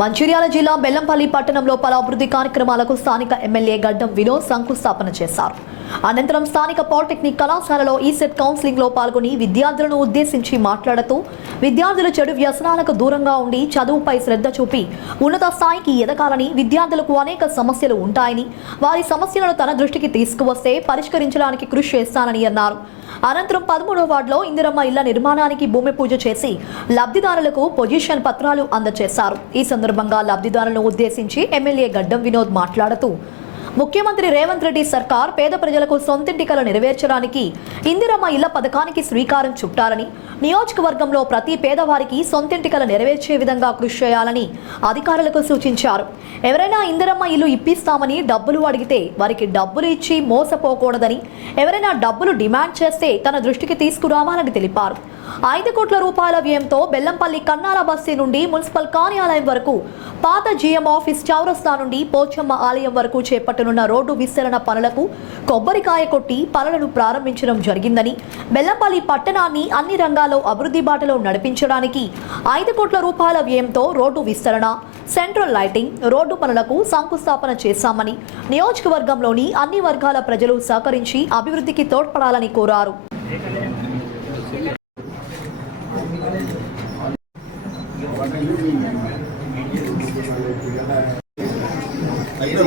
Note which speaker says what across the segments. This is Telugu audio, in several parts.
Speaker 1: మంచిర్యాల జిల్లా బెల్లంపల్లి పట్టణంలో పలు అభివృద్ధి కార్యక్రమాలకు స్థానిక ఎమ్మెల్యే గడ్డం వినోద్ శంకుస్థాపన చేశారు. అనంతరం స్థానిక పాలిటెక్నిక్ కళాశాలలో ఈసెట్ కౌన్సిలింగ్లో పాల్గొని విద్యార్థులను ఉద్దేశించి మాట్లాడుతూ విద్యార్థులు చెడు వ్యసనాలకు దూరంగా ఉండి చదువుపై శ్రద్ధ చూపి ఉన్నత స్థాయికి ఎదగాలని విద్యార్థులకు అనేక సమస్యలు ఉంటాయని వారి సమస్యలను తన దృష్టికి తీసుకువస్తే పరిష్కరించడానికి కృషి చేస్తానని అన్నారు. అనంతరం పదమూడవ వార్డులో ఇందిరమ్మ ఇళ్ళ నిర్మాణానికి భూమి పూజ చేసి లబ్ధిదారులకు పొజిషన్ పత్రాలు అందజేశారు. ఈ సందర్భంగా లబ్ధిదారులను ఉద్దేశించి ఎమ్మెల్యే గడ్డం వినోద్ మాట్లాడుతూ ముఖ్యమంత్రి రేవంత్ రెడ్డి సర్కార్ పేద ప్రజలకు సొంతింటి కల నెరవేర్చడానికి ఇందిరమ్మ ఇళ్ళ పథకానికి శ్రీకారం చుట్టాలని నియోజకవర్గంలో ప్రతి పేదవారికి సొంతింటి కల నెరవేర్చే విధంగా కృషి చేయాలని అధికారులకు సూచించారు. ఎవరైనా ఇందిరమ్మ ఇల్లు ఇప్పిస్తామని డబ్బులు అడిగితే వారికి డబ్బులు ఇచ్చి మోసపోకూడదని ఎవరైనా డబ్బులు డిమాండ్ చేస్తే తన దృష్టికి తీసుకురావాలని తెలిపారు. ఐదు కోట్ల రూపాయల వ్యయంతో బెల్లంపల్లి కన్నాల బస్తీ నుండి మున్సిపల్ కార్యాలయం వరకు పాత జీఎం ఆఫీస్ చౌరస్తా నుండి పోచమ్మ ఆలయం వరకు చేపట్టనున్న రోడ్డు విస్తరణ పనులకు కొబ్బరికాయ కొట్టి పనులను ప్రారంభించడం జరిగిందని బెల్లంపల్లి పట్టణాన్ని అన్ని రంగాల్లో అభివృద్ధి బాటలో నడిపించడానికి ఐదు కోట్ల రూపాయల వ్యయంతో రోడ్డు విస్తరణ సెంట్రల్ లైటింగ్ రోడ్డు పనులకు శంకుస్థాపన చేశామని నియోజకవర్గంలోని అన్ని వర్గాల ప్రజలు సహకరించి అభివృద్ధికి తోడ్పడాలని కోరారు.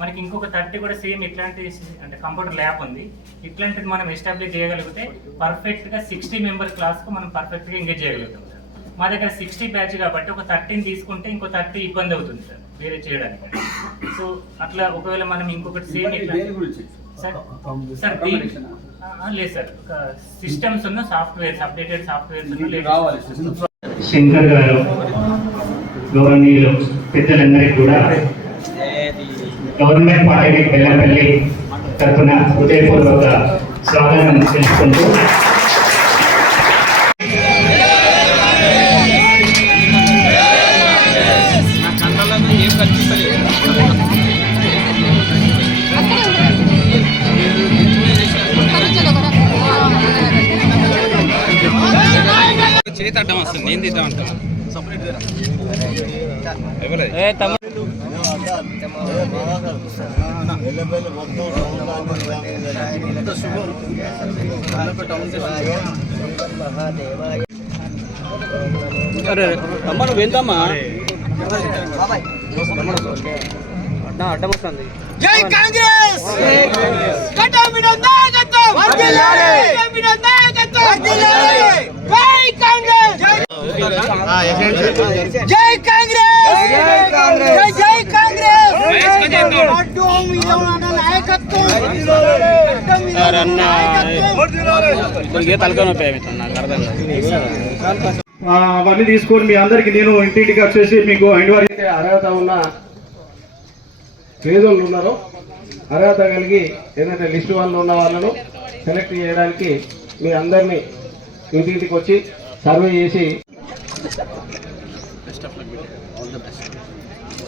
Speaker 2: మనకి ఇంకొక థర్టీ కూడా సేమ్ ఇట్లాంటి అంటే కంప్యూటర్ ల్యాబ్ ఉంది. ఇట్లాంటిది మనం ఎస్టాబ్లిష్ చేయగలిగితే పర్ఫెక్ట్గా సిక్స్టీ మెంబర్ క్లాస్కు మనం పర్ఫెక్ట్గా ఎంగేజ్ చేయగలుగుతాం. సార్ మా దగ్గర సిక్స్టీ బ్యాచ్ కాబట్టి ఒక థర్టీని తీసుకుంటే ఇంకో థర్టీ ఇబ్బంది అవుతుంది సార్ వేరే చేయడానికి. సో అట్లా ఒకవేళ మనం ఇంకొకటి సేమ్ ఇట్లా సార్ సార్ లేదు సార్ ఒక సిస్టమ్స్ ఉన్న సాఫ్ట్వేర్స్ అప్డేటెడ్ సాఫ్ట్వేర్స్ ఉన్న
Speaker 3: శంకర్ గారు గౌరవనీయులు పెద్దలందరికీ కూడా గవర్నమెంట్ పాలిటెక్నిక్ బెల్లంపల్లి తరఫున హృదయపూర్వక స్వాగతం తెలుసుకుంటూ
Speaker 4: చేతి అడ్డం వస్తుంది. నేను తింటా అరే అమ్మ నువ్వు వెళ్తామా అడ్డం వస్తుంది.
Speaker 5: జై కాంగ్రెస్ జై కాంగ్రెస్! జై కాంగ్రెస్ జై కాంగ్రెస్ జై జై కాంగ్రెస్ అడ్డు మీద ఉన్న నాయకత్వం కట్టమిన నాయకత్వం
Speaker 4: తలకాయ నొప్పి నాకు అర్థం కాదు
Speaker 6: ఆ, అవన్నీ తీసుకొని మీ అందరికి నేను ఇంటింటికి వచ్చేసి మీకు అయితే అర్హత ఉన్న పేదోళ్ళు ఉన్నారో అర్హత కలిగి ఏదైతే లిస్టు వాళ్ళు ఉన్న వాళ్ళను సెలెక్ట్ చేయడానికి మీ అందరినీ ఇంటింటికి వచ్చి సర్వే చేసి
Speaker 4: నాకన్నా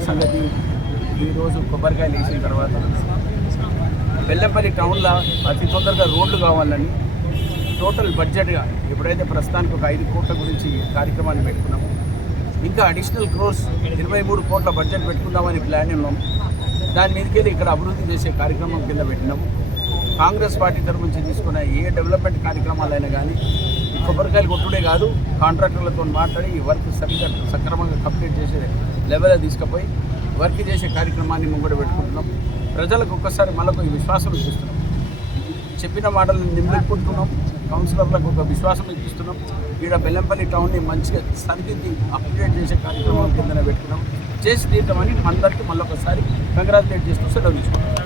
Speaker 7: సంగతి ఈరోజు కొబ్బరికాయలు వేసిన తర్వాత బెల్లంపల్లి టౌన్లో అతి తొందరగా రోడ్లు కావాలని టోటల్ బడ్జెట్గా ఎప్పుడైతే ప్రస్తుతానికి ఒక ఐదు కోట్ల గురించి కార్యక్రమాన్ని పెట్టుకున్నాము ఇంకా అడిషనల్ క్రోర్స్ ఇరవై మూడు కోట్ల బడ్జెట్ పెట్టుకుందామని ప్లాన్ ఉన్నాం. దాని మీదకెళ్ళి ఇక్కడ అభివృద్ధి చేసే కార్యక్రమం కింద పెట్టినాము. కాంగ్రెస్ పార్టీ తరఫు నుంచి తీసుకున్న ఏ డెవలప్మెంట్ కార్యక్రమాలైనా కానీ కొబ్బరికాయలు కొట్టుడే కాదు కాంట్రాక్టర్లతో మాట్లాడి ఈ వర్క్ సరిగ్గా సక్రమంగా కంప్లీట్ చేసే లెవెల్ తీసుకుపోయి వర్క్ చేసే కార్యక్రమాన్ని ముంగడ పెట్టుకుంటున్నాం. ప్రజలకు ఒక్కసారి మళ్ళీ ఈ విశ్వాసం చూస్తున్నాం చెప్పిన మాటలను నిలబెట్టుకుంటున్నాం కౌన్సిలర్లకు ఒక విశ్వాసం ఇస్తున్నాం ఈడ బెల్లంపల్లి టౌన్ని మంచిగా సరిదిద్ది అప్డేట్ చేసే కార్యక్రమం కిందన పెట్టుకున్నాం. చేసి తీర్థమని అందరికీ మళ్ళీ ఒకసారి కంగ్రాచులేట్ చేస్తూ సెలవు తీసుకుంటాం